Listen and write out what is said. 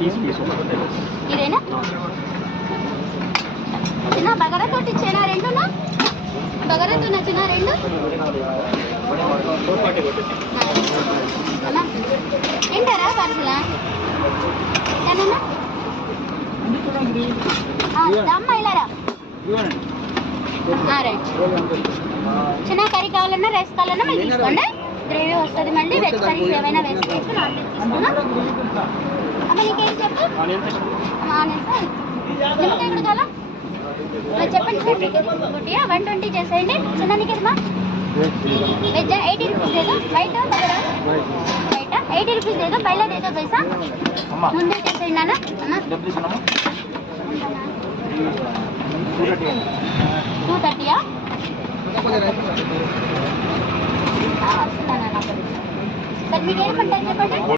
ఇదేనా చిన్న బగారా తోటి ఇచ్చేనా రెండునా బగారాతో నచ్చిన రెండు ఏంటారా పార్సలా ఏనా అమ్మ ఇలారా రైట్ చిన్న కర్రీ కావాలన్నా రైస్ కావాలన్నా మీరు తీసుకోండి గ్రేవీ వస్తుంది మళ్ళీ వెజ్ కర్రీస్ ఏమైనా వేసుకోవచ్చు నాన్ వెజ్ తీసుకున్నా అమ్మ నీకేం చెప్పు నిమ్మకాయ కూడా కావాలా చెప్పండి సార్ ఒకటియా 120 చేసేయండి చిన్న నీకేదమ్మా వెజ్ 80 రూపీస్ देदो బయట బయట 80 రూపీస్ देदो పైలా देदो पैसा ముందే చేసేయండి నాన్న అన్న 230 సార్ మీకు ఏం పంట చెప్పండి